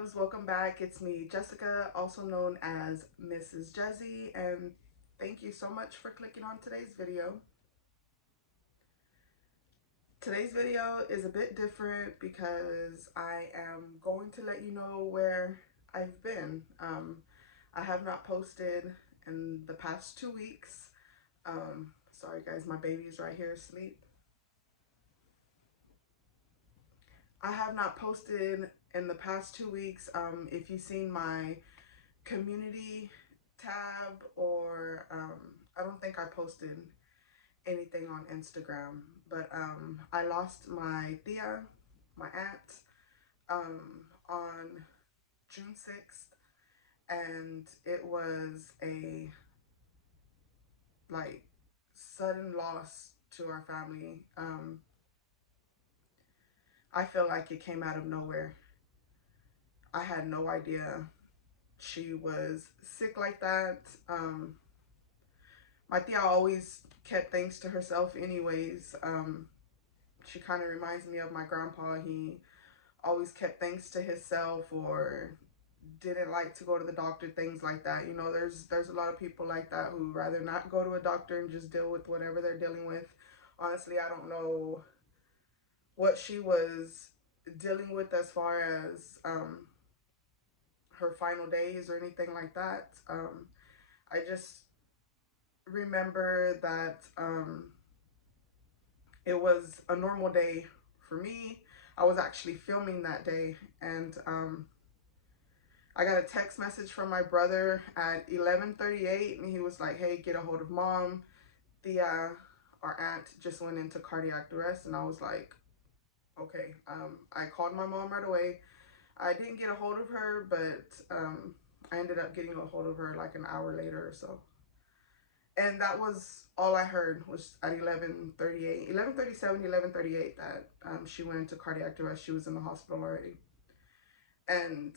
loves, welcome back. It's me, Jessica, also known as Mrs. Jezzy, and thank you so much for clicking on today's video. Today's video is a bit different because I am going to let you know where I've been. I have not posted in the past 2 weeks. Sorry guys, my baby is right here asleep. I have not posted in the past 2 weeks. If you've seen my community tab, or I don't think I posted anything on Instagram, but I lost my tia, my aunt, on June 6th, and it was a like sudden loss to our family. I feel like it came out of nowhere. I had no idea she was sick like that. My tia always kept things to herself anyways. She kind of reminds me of my grandpa. He always kept things to himself, or didn't like to go to the doctor, things like that. You know, there's a lot of people like that who rather not go to a doctor and just deal with whatever they're dealing with. Honestly, I don't know what she was dealing with as far as her final days or anything like that. I just remember that it was a normal day for me. I was actually filming that day, and I got a text message from my brother at 11:38, and he was like, "Hey, get a hold of mom. Thea, our aunt, just went into cardiac arrest." And I was like, "Okay." I called my mom right away. I didn't get a hold of her, but I ended up getting a hold of her like an hour later or so. And that was all I heard, was at 11:38, 11:37, 11:38 that she went into cardiac arrest. She was in the hospital already. And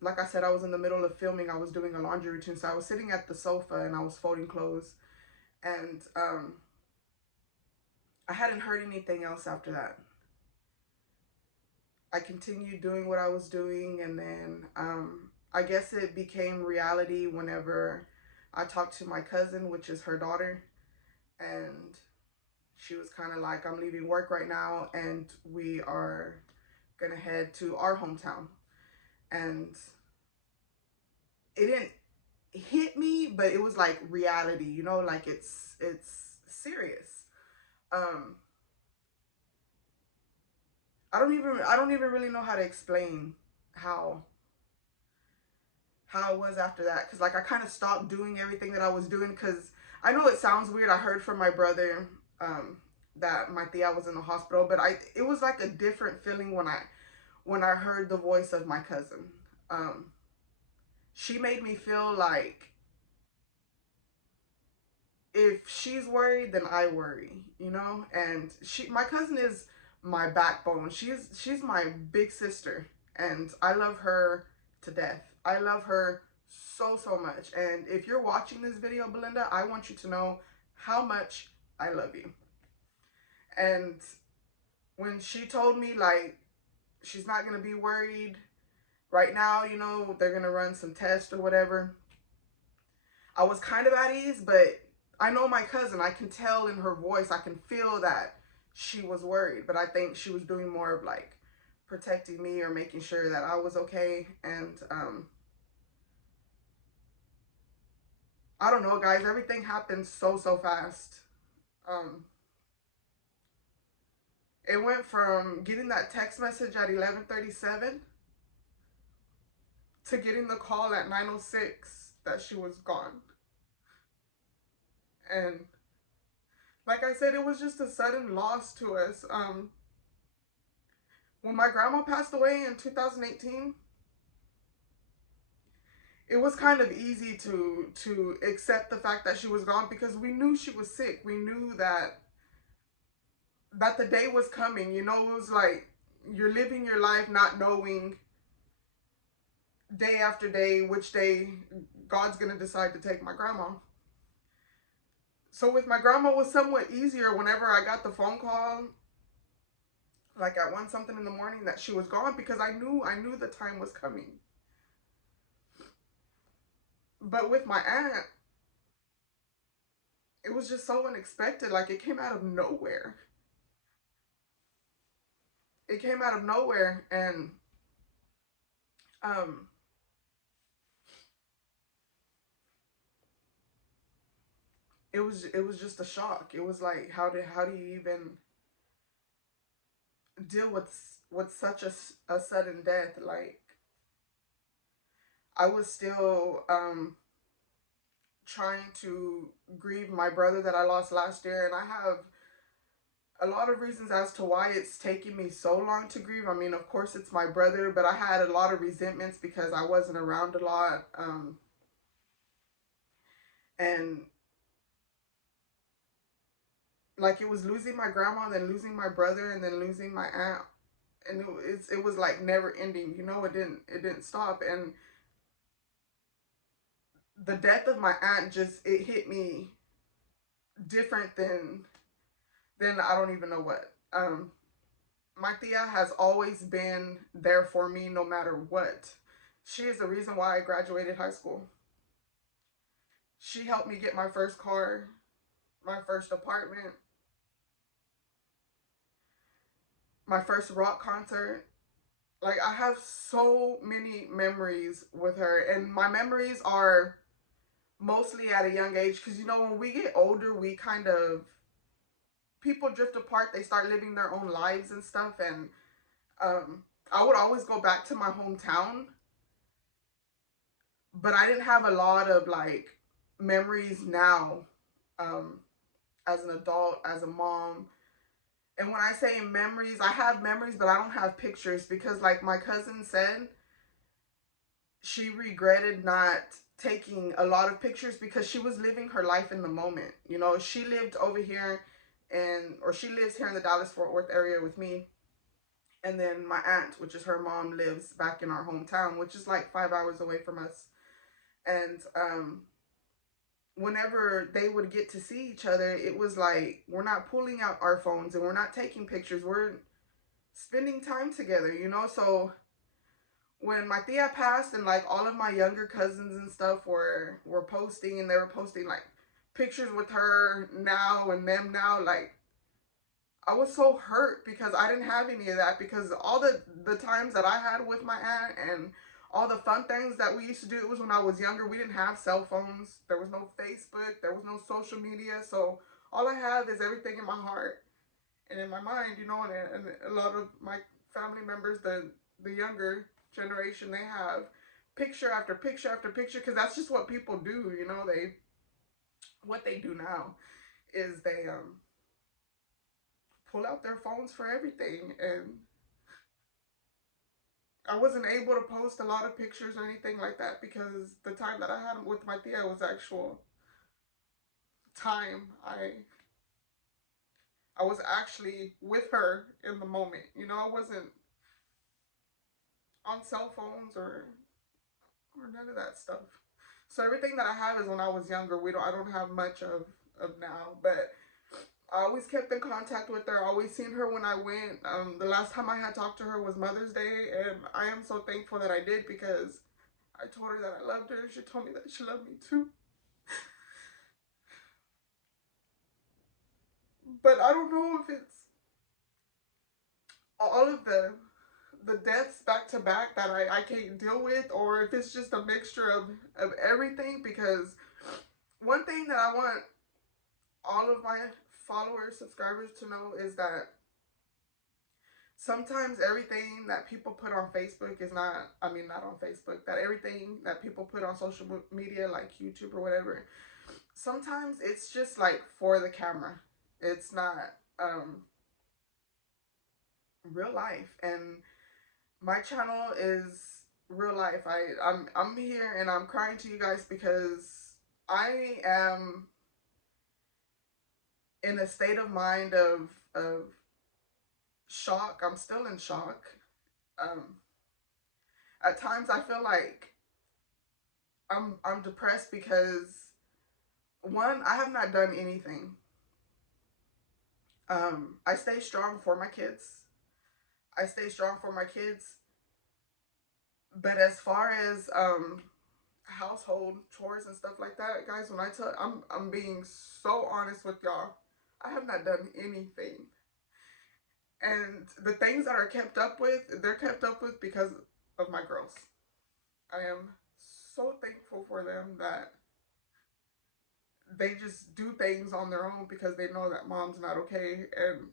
like I said, I was in the middle of filming. I was doing a laundry routine. So I was sitting at the sofa and I was folding clothes. And I hadn't heard anything else after that. I continued doing what I was doing. And then I guess it became reality whenever I talked to my cousin, which is her daughter. And she was kind of like, "I'm leaving work right now and we are going to head to our hometown." And it didn't hit me, but it was like reality, you know, like it's serious. Um, I don't even really know how to explain how it was after that, because like I kind of stopped doing everything that I was doing, because I know it sounds weird. I heard from my brother that my tia was in the hospital, but it was like a different feeling when I heard the voice of my cousin. She made me feel like if she's worried, then I worry, you know? And my cousin is my backbone. She's my big sister, and I love her to death. I love her so, so much. And if you're watching this video, Belinda, I want you to know how much I love you. And when she told me like she's not going to be worried right now, you know, they're going to run some tests or whatever, I was kind of at ease. But I know my cousin, I can tell in her voice, I can feel that she was worried. But I think she was doing more of like protecting me or making sure that I was okay. And I don't know, guys, everything happened so, so fast. It went from getting that text message at 11:37 to getting the call at 9:06 that she was gone. And like I said, it was just a sudden loss to us. When my grandma passed away in 2018, it was kind of easy to accept the fact that she was gone, because we knew she was sick. We knew that the day was coming. You know, it was like you're living your life not knowing day after day which day God's gonna decide to take my grandma. So with my grandma, it was somewhat easier. Whenever I got the phone call, like at 1 something in the morning, that she was gone, because I knew the time was coming. But with my aunt, it was just so unexpected. Like, it came out of nowhere. It came out of nowhere, and um it was just a shock. It was like, how do you even deal with such a sudden death? Like, I was still trying to grieve my brother that I lost last year, and I have a lot of reasons as to why it's taking me so long to grieve. I mean, of course, it's my brother, but I had a lot of resentments because I wasn't around a lot, and like, it was losing my grandma, then losing my brother, and then losing my aunt, and it was like never ending. It didn't stop, and the death of my aunt, just, it hit me different than I don't even know what. My tia has always been there for me no matter what. She is the reason why I graduated high school. She helped me get my first car, my first apartment, my first rock concert. Like, I have so many memories with her, and my memories are mostly at a young age, because when we get older, we kind of, people drift apart, they start living their own lives and stuff, and I would always go back to my hometown, but I didn't have a lot of like memories now, um, as an adult, as a mom. And when I say memories, I have memories, but I don't have pictures, because, like my cousin said, she regretted not taking a lot of pictures because she was living her life in the moment. She lived over here, or she lives here in the Dallas Fort Worth area with me. And then my aunt, which is her mom, lives back in our hometown, which is like 5 hours away from us. And whenever they would get to see each other, it was like, we're not pulling out our phones and we're not taking pictures. We're spending time together. So when my tia passed, and like all of my younger cousins and stuff were posting, and they were posting like pictures with her now and them now, like, I was so hurt because I didn't have any of that, because all the times that I had with my aunt and all the fun things that we used to do, it was when I was younger. We didn't have cell phones. There was no Facebook. There was no social media. So all I have is everything in my heart and in my mind. And a lot of my family members, the younger generation, they have picture after picture after picture, because that's just what people do. What they do now is they pull out their phones for everything, and I wasn't able to post a lot of pictures or anything like that, because the time that I had with my tia was actual time. I was actually with her in the moment. I wasn't on cell phones or none of that stuff. So everything that I have is when I was younger. I don't have much of now, but I always kept in contact with her. I always seen her when I went. The last time I had talked to her was Mother's Day, and I am so thankful that I did, because I told her that I loved her, and she told me that she loved me too. But I don't know if it's all of the deaths back to back that I can't deal with, or if it's just a mixture of everything, because one thing that I want all of my followers, subscribers to know is that sometimes everything that people put on Facebook is not, I mean, not on Facebook, that everything that people put on social media, like YouTube or whatever, sometimes it's just like for the camera. It's not um, real life. And my channel is real life. I'm here and I'm crying to you guys because I am in a state of mind of shock. I'm still in shock. Um, at times I feel like I'm depressed because, one, I have not done anything. I stay strong for my kids. I stay strong for my kids. But as far as household chores and stuff like that, guys, when I tell, I'm being so honest with y'all, I have not done anything. And the things that are kept up with, they're kept up with because of my girls. I am so thankful for them that they just do things on their own because they know that mom's not okay. And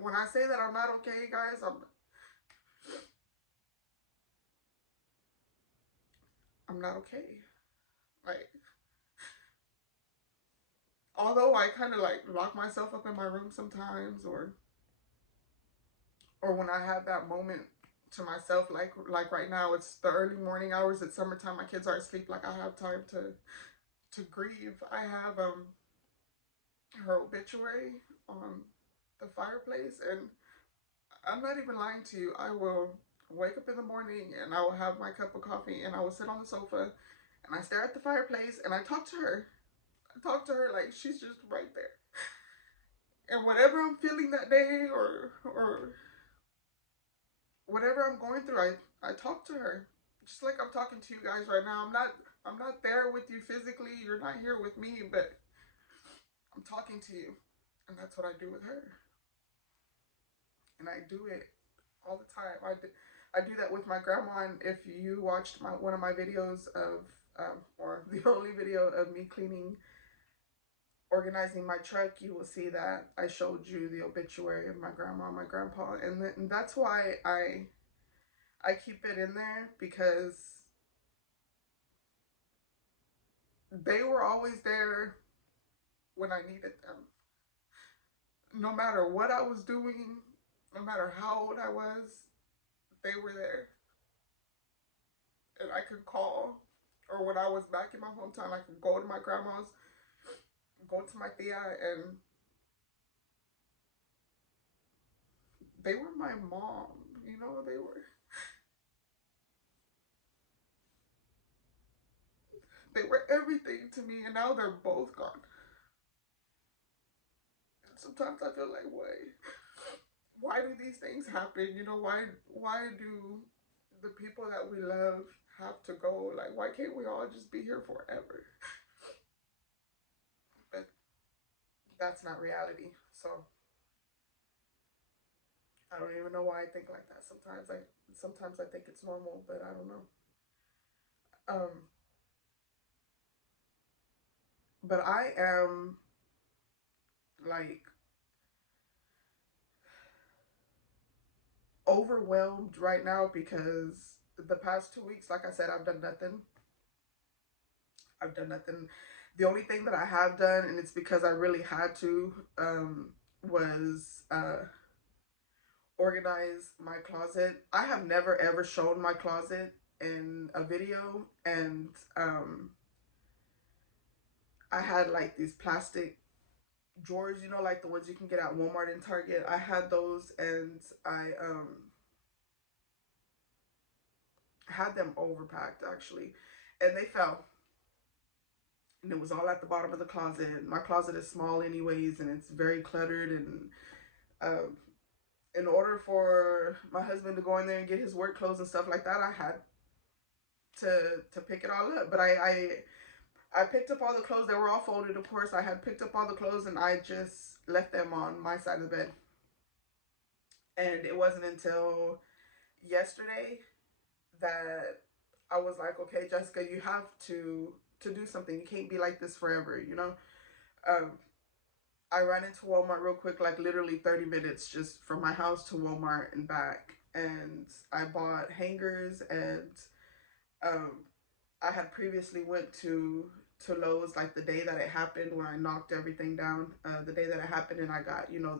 when I say that I'm not okay, guys, I'm not okay. Like, although I kind of like lock myself up in my room sometimes, or when I have that moment to myself, like right now, it's the early morning hours, it's summertime, my kids are asleep, like I have time to grieve. I have her obituary on the fireplace, and I'm not even lying to you. I will wake up in the morning and I will have my cup of coffee and I will sit on the sofa and I stare at the fireplace and I talk to her. I talk to her like she's just right there. And whatever I'm feeling that day, or whatever I'm going through, I talk to her. Just like I'm talking to you guys right now. I'm not there with you physically. You're not here with me, but I'm talking to you. And that's what I do with her. And I do it all the time. I do that with my grandma. And if you watched one of my videos of, or the only video of me cleaning, organizing my truck, you will see that I showed you the obituary of my grandma and my grandpa. And that's why I keep it in there, because they were always there when I needed them. No matter what I was doing, no matter how old I was, they were there. And I could call, or when I was back in my hometown, I could go to my grandma's, go to my tia, and they were my mom. You know, they were everything to me, and now they're both gone. And sometimes I feel like, why do these things happen? You know, why do the people that we love have to go? Like, why can't we all just be here forever? But that's not reality. So I don't even know why I think like that. Sometimes I think it's normal, but I don't know. Um, but I am like overwhelmed right now because the past 2 weeks, like I said, I've done nothing. I've done nothing. The only thing that I have done, and it's because I really had to, was organize my closet. I have never ever shown my closet in a video, and I had like these plastic drawers, you know, like the ones you can get at Walmart and Target. I had those, and I had them overpacked actually, and they fell. And it was all at the bottom of the closet. My closet is small anyways, and it's very cluttered. And um, in order for my husband to go in there and get his work clothes and stuff like that, I had to pick it all up. But I picked up all the clothes. They were all folded, of course. I had picked up all the clothes and I just left them on my side of the bed. And it wasn't until yesterday that I was like, okay, Jessica, you have to do something. You can't be like this forever, you know? Um, I ran into Walmart real quick, like literally 30 minutes just from my house to Walmart and back. And I bought hangers, and um, I had previously went to Lowe's like the day that it happened, when I knocked everything down. The day that it happened, and I got, you know,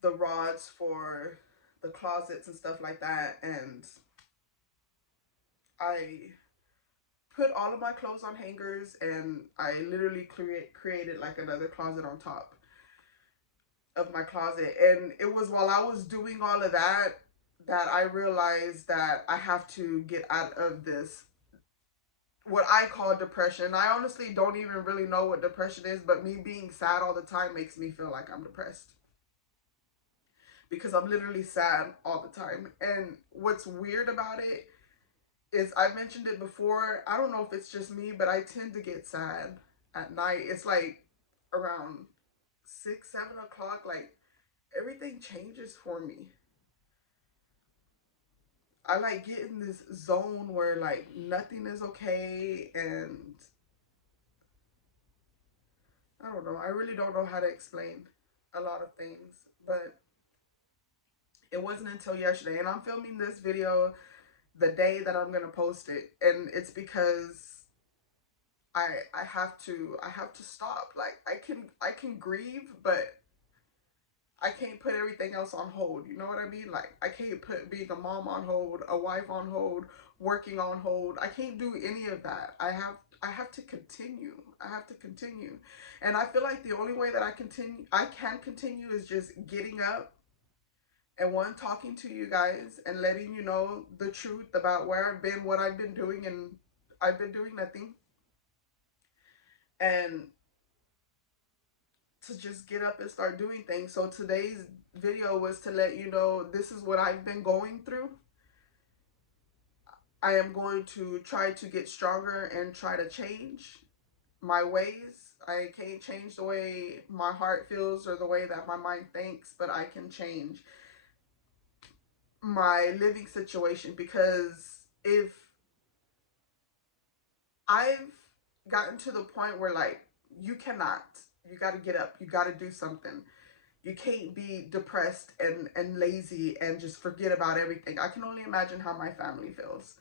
the rods for the closets and stuff like that. And I put all of my clothes on hangers, and I literally created like another closet on top of my closet. And it was while I was doing all of that that I realized that I have to get out of this, what I call depression. I honestly don't even really know what depression is, but me being sad all the time makes me feel like I'm depressed. because I'm literally sad all the time. And what's weird about it is, I mentioned it before, I don't know if it's just me, but I tend to get sad at night. It's like around 6, 7 o'clock, like everything changes for me. I like get in this zone where like nothing is okay, and I don't know. I really don't know how to explain a lot of things, but it wasn't until yesterday, and I'm filming this video the day that I'm gonna post it, and it's because I have to stop. Like I can grieve, but I can't put everything else on hold. You know what I mean? Like I can't put being a mom on hold, a wife on hold, working on hold. I can't do any of that. I have to continue. I have to continue. And I feel like the only way that I can continue is just getting up and one, talking to you guys and letting you know the truth about where I've been, what I've been doing, and I've been doing nothing. And to just get up and start doing things. So today's video was to let you know this is what I've been going through. I am going to try to get stronger and try to change my ways. I can't change the way my heart feels or the way that my mind thinks, but I can change my living situation, because if I've gotten to the point where like you cannot, you got to get up, you got to do something. You can't be depressed and lazy and just forget about everything. I can only imagine how my family feels,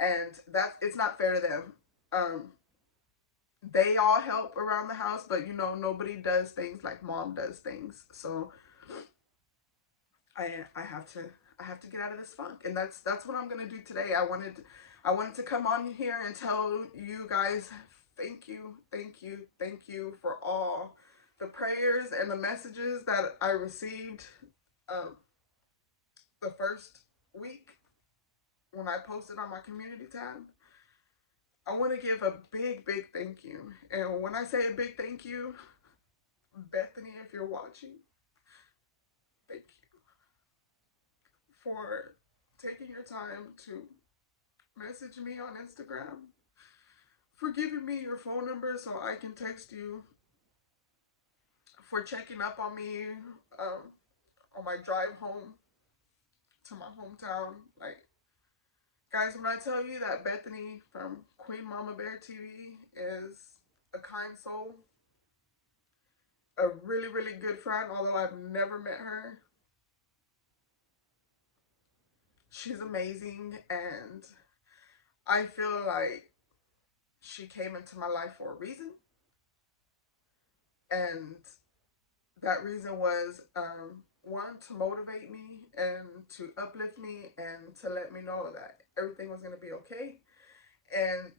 and that it's not fair to them. Um, they all help around the house, but you know nobody does things like mom does things. So I have to get out of this funk, and that's what I'm gonna do today. I wanted to come on here and tell you guys thank you for all the prayers and the messages that I received um, the first week when I posted on my community tab. I want to give a big thank you, and when I say a big thank you, Bethany, if you're watching, thank you for taking your time to message me on Instagram, for giving me your phone number so I can text you, for checking up on me um, on my drive home to my hometown. Like, guys, when I tell you that Bethany from Queen Mama Bear TV is a kind soul, a really good friend, although I've never met her, she's amazing, and I feel like she came into my life for a reason, and that reason was one, to motivate me and to uplift me and to let me know that everything was going to be okay. And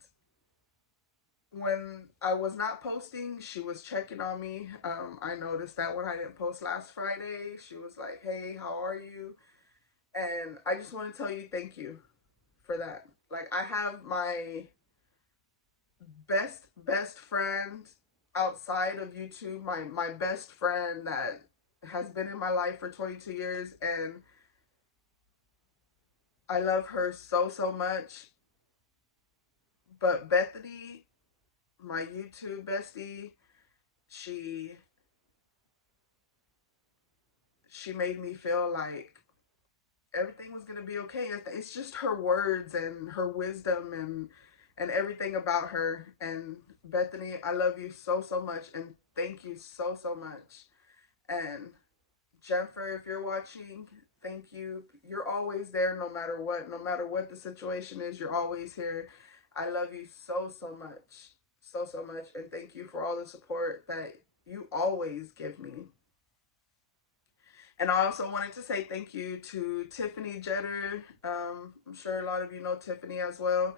when I was not posting, she was checking on me. I noticed that when I didn't post last Friday, she was like, hey, how are you? And I just want to tell you thank you for that. Like, I have my best friend outside of YouTube, my best friend that has been in my life for 22 years, and I love her so much. But Bethany, my YouTube bestie, she made me feel like everything was gonna be okay. It's just her words and her wisdom and everything about her. And Bethany, I love you so much, and thank you so much. And Jennifer, if you're watching, thank you. You're always there no matter what. No matter what the situation is, you're always here. I love you so much. So much. And thank you for all the support that you always give me. And I also wanted to say thank you to Tiffany Jetter. I'm sure a lot of you know Tiffany as well.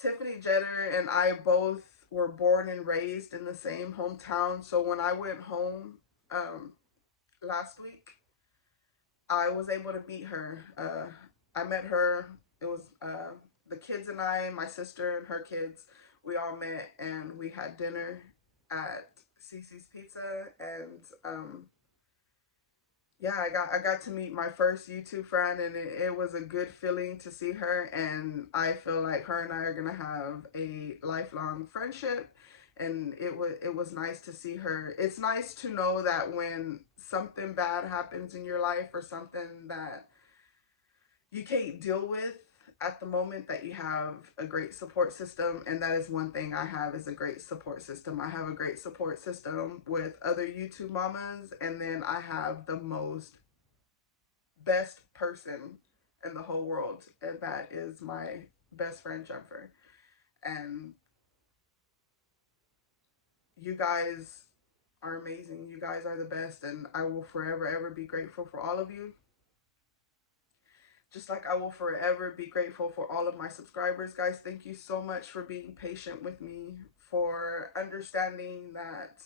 Tiffany Jetter and I both were born and raised in the same hometown. So when I went home last week, I was able to meet her. I met her. It was the kids and I, my sister and her kids. We all met and we had dinner at Cece's Pizza, and yeah, I got to meet my first YouTube friend, and it was a good feeling to see her, and I feel like her and I are gonna have a lifelong friendship. And it was nice to see her. It's nice to know that when something bad happens in your life, or something that you can't deal with at the moment, that you have a great support system. And that is one thing I have, is a great support system. I have a great support system with other YouTube mamas, and then I have the most best person in the whole world, and that is my best friend Jennifer. And you guys are amazing. You guys are the best, and I will forever ever be grateful for all of you. Just like I will forever be grateful for all of my subscribers. Guys, thank you so much for being patient with me, for understanding that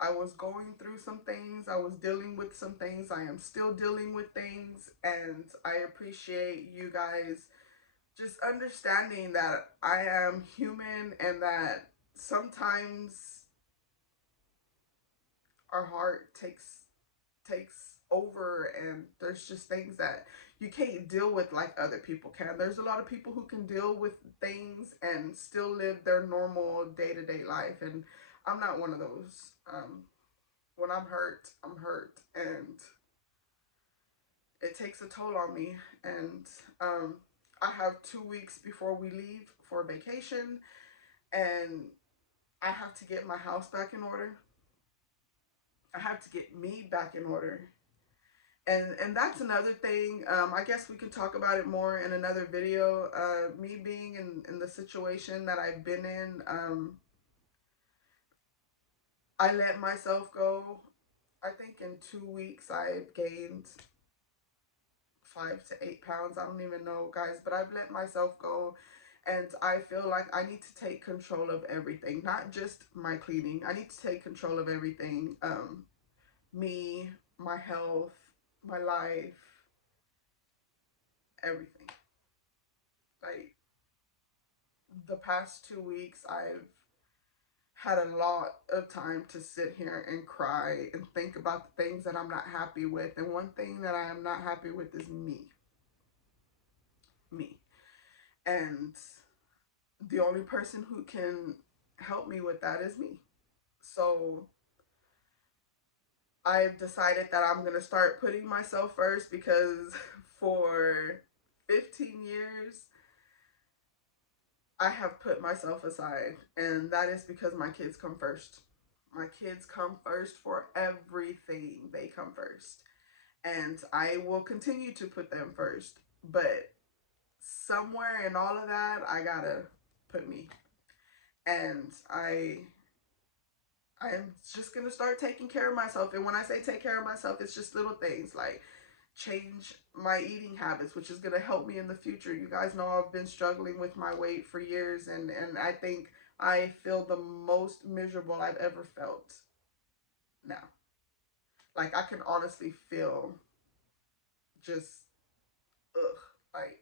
I was going through some things. I was dealing with some things. I am still dealing with things. And I appreciate you guys just understanding that I am human, and that sometimes our heart takes over, and there's just things that you can't deal with like other people can. There's a lot of people who can deal with things and still live their normal day-to-day life, and I'm not one of those. When I'm hurt, I'm hurt, and it takes a toll on me. And um, I have 2 weeks before we leave for vacation, and I have to get my house back in order. I have to get me back in order. And that's another thing. I guess we could talk about it more in another video. Me being in the situation that I've been in, I let myself go. I think in 2 weeks I've gained 5 to 8 pounds. I don't even know, guys, but I've let myself go. And I feel like I need to take control of everything, not just my cleaning. I need to take control of everything. Me, my health, my life, everything. Like, the past 2 weeks, I've had a lot of time to sit here and cry and think about the things that I'm not happy with. And one thing that I am not happy with is me. Me. And the only person who can help me with that is me. So I've decided that I'm going to start putting myself first, because for 15 years, I have put myself aside. And that is because my kids come first. My kids come first for everything. They come first. And I will continue to put them first. But somewhere in all of that, I gotta put me. And I'm just gonna start taking care of myself. And when I say take care of myself, it's just little things like change my eating habits, which is gonna help me in the future. You guys know I've been struggling with my weight for years, and I think I feel the most miserable I've ever felt now. Like, I can honestly feel just ugh, like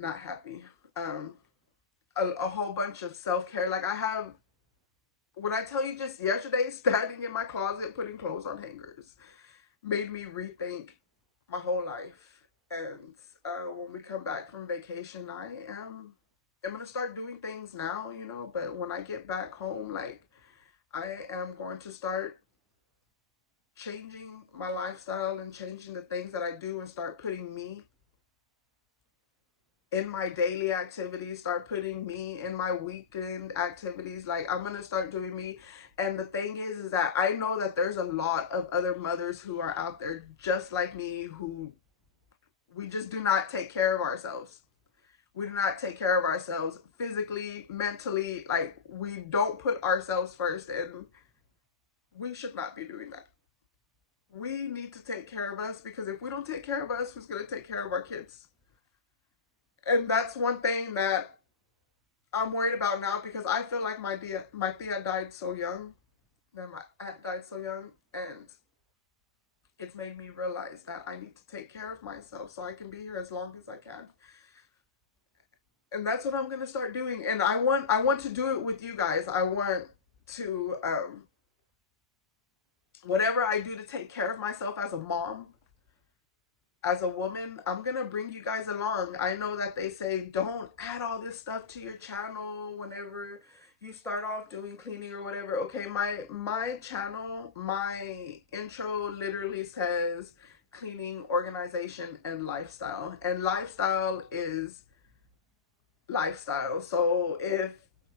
not happy. Um, a whole bunch of self-care. Like, I have, when I tell you, just yesterday, standing in my closet putting clothes on hangers made me rethink my whole life. And when we come back from vacation, I'm gonna start doing things now, but when I get back home, like, I am going to start changing my lifestyle and changing the things that I do, and start putting me in my daily activities, start putting me in my weekend activities. Like, I'm gonna start doing me. And the thing is that I know that there's a lot of other mothers who are out there just like me, who we just do not take care of ourselves. We do not take care of ourselves physically, mentally. Like, we don't put ourselves first, and we should not be doing that. We need to take care of us, because if we don't take care of us, who's going to take care of our kids? And that's one thing that I'm worried about now, because I feel like my tia died so young. Then my aunt died so young, and it's made me realize that I need to take care of myself so I can be here as long as I can. And that's what I'm gonna start doing. And I want to do it with you guys. I want to whatever I do to take care of myself as a mom, as a woman, I'm gonna bring you guys along. I know that they say don't add all this stuff to your channel whenever you start off doing cleaning or whatever. Okay, my channel, my intro literally says cleaning, organization, and lifestyle. And lifestyle is lifestyle. So if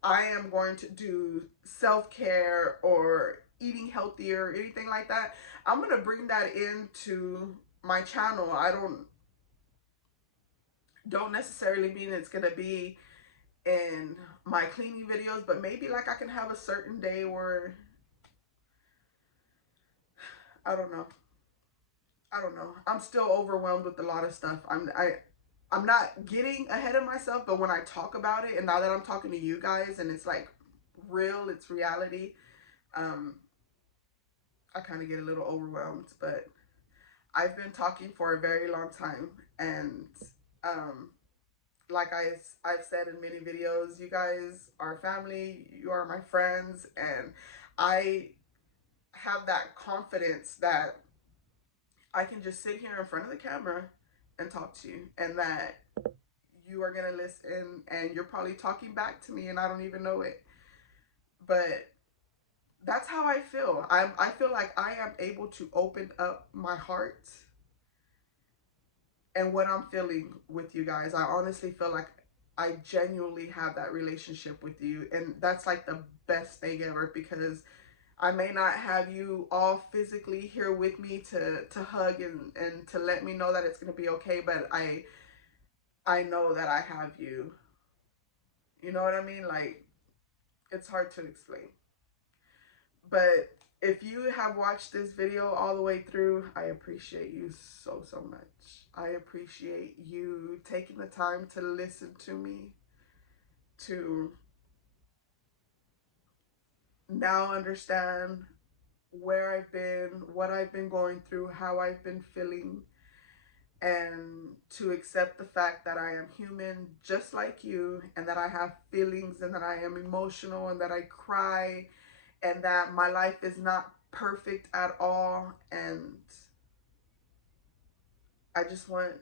I am going to do self-care or eating healthier or anything like that, I'm going to bring that into my channel. I don't necessarily mean it's going to be in my cleaning videos, but maybe like I can have a certain day where I don't know. I don't know. I'm still overwhelmed with a lot of stuff. I'm not getting ahead of myself, but when I talk about it, and now that I'm talking to you guys and it's like real, it's reality, um, I kind of get a little overwhelmed. But I've been talking for a very long time, and um, like I've said in many videos, you guys are family, you are my friends, and I have that confidence that I can just sit here in front of the camera and talk to you, and that you are gonna listen, and you're probably talking back to me, and I don't even know it. But that's how I feel. I feel like I am able to open up my heart and what I'm feeling with you guys. I honestly feel like I genuinely have that relationship with you, and that's like the best thing ever, because I may not have you all physically here with me to hug and to let me know that it's gonna be okay, but I know that I have you. You know what I mean? Like, it's hard to explain. But if you have watched this video all the way through, I appreciate you so, so much. I appreciate you taking the time to listen to me, to now understand where I've been, what I've been going through, how I've been feeling, and to accept the fact that I am human just like you, and that I have feelings, and that I am emotional, and that I cry, and that my life is not perfect at all. And I just want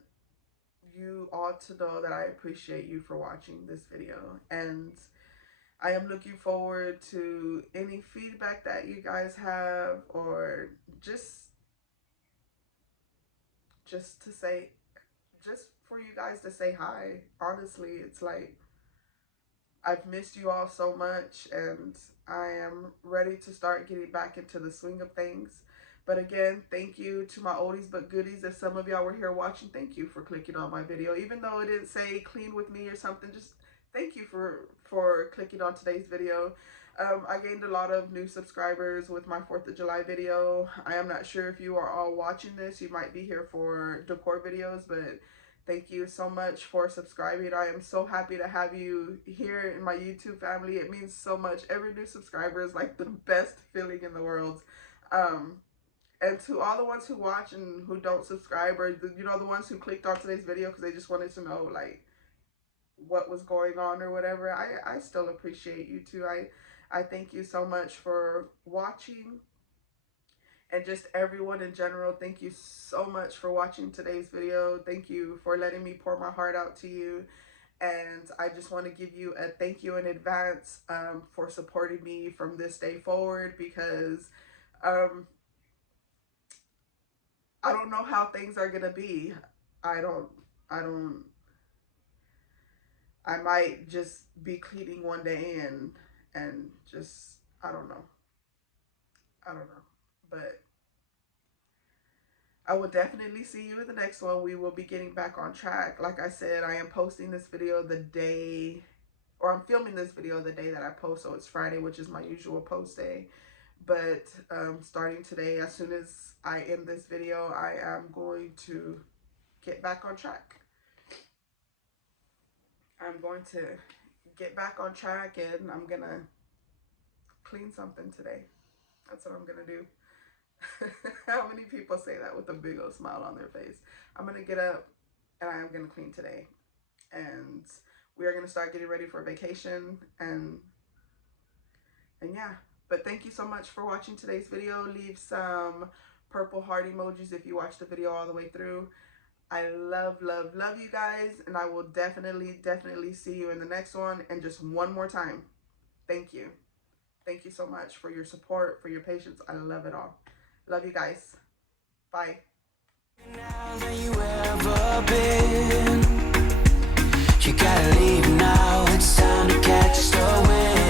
you all to know that I appreciate you for watching this video, and I am looking forward to any feedback that you guys have, or just to say, just for you guys to say hi. Honestly, it's like I've missed you all so much, and I am ready to start getting back into the swing of things. But again, thank you to my oldies but goodies. If some of y'all were here watching, thank you for clicking on my video. Even though it didn't say clean with me or something, just thank you for clicking on today's video. I gained a lot of new subscribers with my 4th of July video. I am not sure if you are all watching this. You might be here for decor videos, but thank you so much for subscribing. I am so happy to have you here in my YouTube family. It means so much. Every new subscriber is like the best feeling in the world. And to all the ones who watch and who don't subscribe, or the ones who clicked on today's video because they just wanted to know like what was going on or whatever, I still appreciate you too. I thank you so much for watching. And just everyone in general, thank you so much for watching today's video. Thank you for letting me pour my heart out to you. And I just want to give you a thank you in advance for supporting me from this day forward, because I don't know how things are going to be. I don't, I don't, I might just be cleaning one day and just, I don't know. I don't know. But I will definitely see you in the next one. We will be getting back on track. Like I said, I am posting this video the day, or I'm filming this video the day that I post. So it's Friday, which is my usual post day. But starting today, as soon as I end this video, I am going to get back on track. I'm going to get back on track, and I'm going to clean something today. That's what I'm going to do. How many people say that with a big old smile on their face? I'm going to get up and I am going to clean today. And we are going to start getting ready for vacation. And yeah, But thank you so much for watching today's video. Leave some purple heart emojis if you watched the video all the way through. I love, love, love you guys, and I will definitely, definitely see you in the next one. And just one more time, thank you. Thank you so much for your support, for your patience. I love it all. Love you guys. Bye. Now that you ever been, you gotta leave now. It's time to catch the wind.